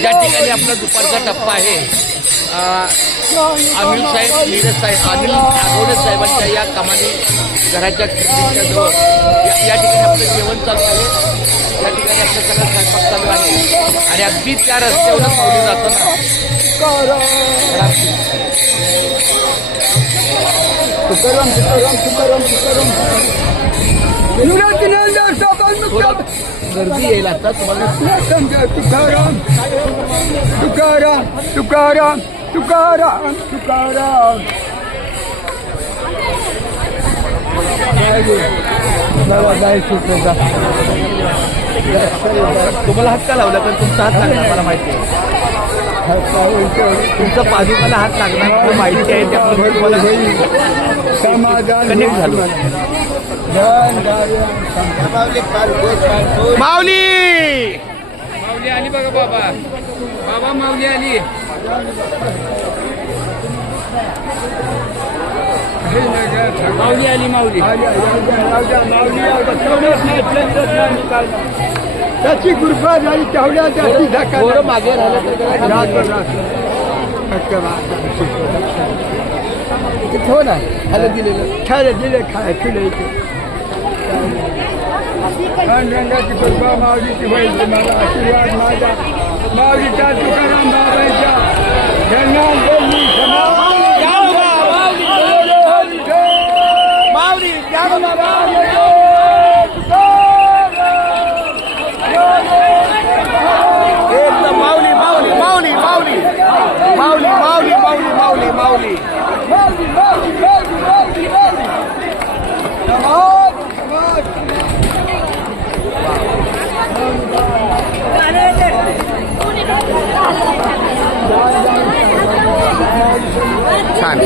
ज्या ठिकाणी आपला दुपारचा टप्पा आहे अनिल साहेब नीरज साहेब अनिल आगवडे साहेबांच्या या कमानी घराच्या खिडकीच्या जवळ या ठिकाणी आपलं जेवण चालू आहे. या ठिकाणी आपलं सगळं स्वयंपाक चालू आहे आणि अगदी त्या रस्त्यावर पावलं जाताना गर्दी येईल आता तुम्हाला. तुकाराम तुकाराम तुकाराम तुकाराम तुकाराम तुम्हाला हात का लावला तर तुमचा हात लागणार मला माहिती आहे. तुमचा पादुकाला हात लागणार मला माहिती आहे. त्यामुळे तुम्हाला समाधान कनेक्ट झालं. माऊली माऊली आली बघा बाबा. बाबा माऊली आली. माऊली आली. माऊली त्याची कृपा झाली तेवढ्या त्याची धक्का मागे हो ना खाली दिलेलं खायला दिले खाय तुला रंगाची कृपा माऊलीची व्हायची मला आशीर्वाद माझा माऊलीचा तुकाराम बाबांच्या माऊली माऊली माऊली माऊली माऊली माऊली माऊली माऊली छान.